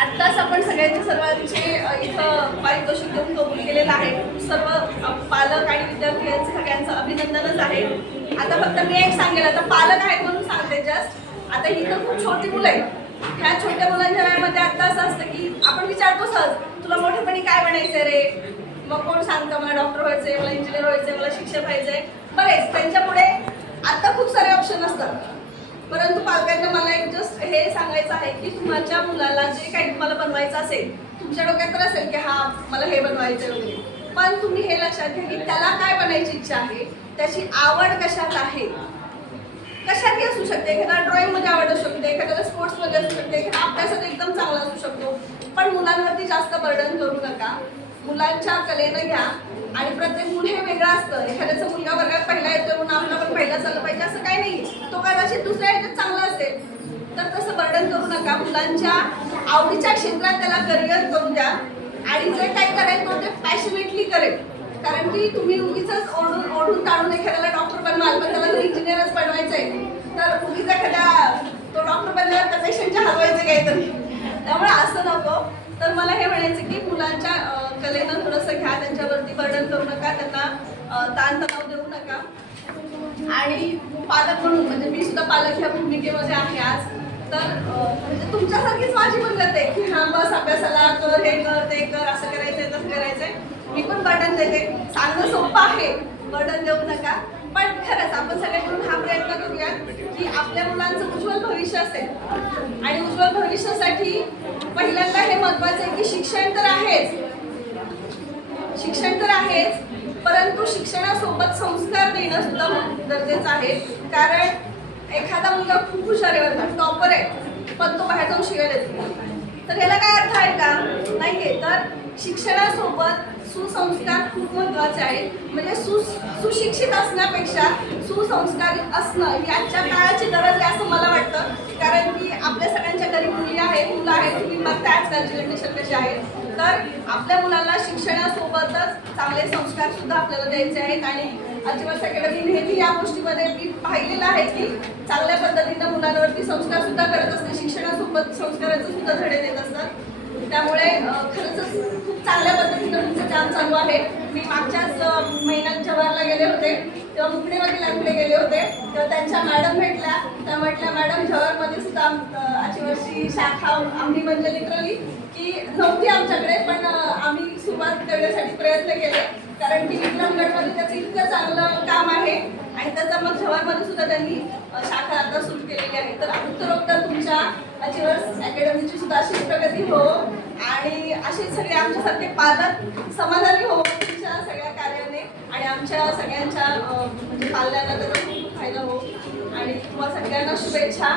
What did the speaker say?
आत्ताच आपण सगळ्यांचे सर्वांचे इथं पारितोषिक देऊन कबूल केलेलं आहे. सर्व पालक आणि विद्यार्थी यांचं सगळ्यांचं अभिनंदनच आहे. आता फक्त मी एक सांगेल आता पालक आहेत म्हणून सांगते जस्ट आता ही तर खूप छोटी मुलं आहेत. ह्या छोट्या मुलांच्या वेळेमध्ये आत्ता असं असतं की आपण विचारतो सहज तुला मोठेपणी काय बनायचंय रे? मग कोण सांगतं मला डॉक्टर व्हायचंय मला इंजिनियर व्हायचंय मला शिक्षक व्हायचंय? बरेच त्यांच्यामुळे आत्ता आता खूप सारे ऑप्शन असतात परंतु पालकांना मला एक जस्ट हे सांगायचं आहे की तुमच्या मुलाला जे काही तुम्हाला बनवायचं असेल तुमच्या डोक्यात तर असेल की हा मला हे बनवायचं वगैरे. पण तुम्ही हे लक्षात घ्या की त्याला काय बनायची इच्छा आहे त्याची आवड कशात आहे? कशातही असू शकते एखादा ड्रॉइंगमध्ये आवड असू शकते एखाद्याला स्पोर्ट्समध्ये असू शकते एखादा अभ्यासात एकदम चांगला असू शकतो. पण मुलांवरती जास्त बर्डन करू नका. मुलांच्या कलेनं घ्या. आणि प्रत्येक मुल हे वेगळं असतं. एखाद्याचा मुलगा वर्गात पहिला येतो म्हणून आपला पण पहिला चाललं पाहिजे. तो कदाचित दुसऱ्या ह्याच्यात चांगला असेल तर तसं बर्डन करू नका. मुलांच्या आवडीच्या क्षेत्रात त्याला करिअर करू द्या. आणि जे काही करेल तो ते पॅशनेटली करेल. कारण की तुम्ही उगीच ओढून ओढून टाळून एखाद्याला डॉक्टर बनवाल पण त्याला इंजिनियरच बनवायचं आहे तर उगीच एखाद्या तो डॉक्टर बनल्यावर त्या पेशंटच्या हलवायचं काहीतरी त्यामुळे असं नको. तर मला हे म्हणायचं की मुलांच्या कलेनं थोडंसं घ्या. त्यांच्यावरती बर्डन करू नका. त्यांना ताण ताणतणाव देऊ नका. आणि पालक म्हणून म्हणजे मी सुद्धा पालक ह्या भूमिकेमध्ये आहे आज. तर म्हणजे तुमच्यासारखीच माझी पण गत आहे की हा बस अभ्यासाला कर हे कर ते कर असं करायचंय तसं करायचंय. मी पण बटन देते. सांगणं सोपं आहे बटन देऊ नका. पण खरंच आपण सगळ्यांकडून हा प्रयत्न करूया की आपल्या मुलांचं उज्ज्वल भविष्य असेल. आणि उज्ज्वल भविष्यासाठी पहिल्यांदा हे महत्वाचं आहे की शिक्षण तर आहेच. शिक्षण तर आहेच परंतु शिक्षणासोबत संस्कार देणं सुद्धा गरजेचं आहे. कारण एखादा मुलगा खूप हुशार आहे टॉपर आहे पण तो बाहेर जाऊन शिकायला येत तर ह्याला काय अर्थ आहे का? नाही आहे तर शिक्षणासोबत सुसंस्कार खूप महत्त्वाचे आहेत म्हणजे सु सुशिक्षित असण्यापेक्षा सुसंस्कारित असणं याच्या काळाची गरज आहे असं मला वाटतं. कारण की आपल्या सगळ्यांच्या घरी मुली आहेत मुलं आहेत तुम्ही बघता आजकालची जनरेशन कशी आहेत तर आपल्या मुलांना शिक्षणासोबतच चांगले संस्कार सुद्धा आपल्याला द्यायचे आहेत आणि अजिबात अकॅडमी नेहमी या गोष्टीमध्ये मी पाहिलेलं आहे की चांगल्या पद्धतीनं मुलांवरती संस्कार सुद्धा करत असते शिक्षणासोबत संस्काराचे सुद्धा धडे देत असतात. त्यामुळे खरंच खूप चांगल्या पद्धतीनं तुमचं काम चालू आहे. मी मागच्याच महिन्यात जवाहरला गेले होते. तेव्हा मुकडे वकिलांकडे गेले होते. तेव्हा त्यांच्या मॅडम भेटल्या. त्या म्हटल्या मॅडम जवाहरमध्ये अशी शाखा आम्ही म्हणजे लिटरली की नव्हती आमच्याकडे पण आम्ही सुरुवात करण्यासाठी प्रयत्न केले. कारण की विक्रमगडमध्ये त्याचं इतकं चांगलं काम आहे आणि त्याचा मग जवाहरमध्ये सुद्धा त्यांनी शाखा आता सुरू केलेली आहे. तर उत्तरोत्तर तुमच्या अजिवर्स अकॅडमीची सुद्धा अशीच प्रगती हो आणि असेच सगळे आमच्यासारखे पालक समाधानी हो तुमच्या सगळ्या कार्याने आणि आमच्या सगळ्यांच्या म्हणजे पाल्यांना त्याचा खूप फायदा हो. आणि तुम्हाला सगळ्यांना शुभेच्छा.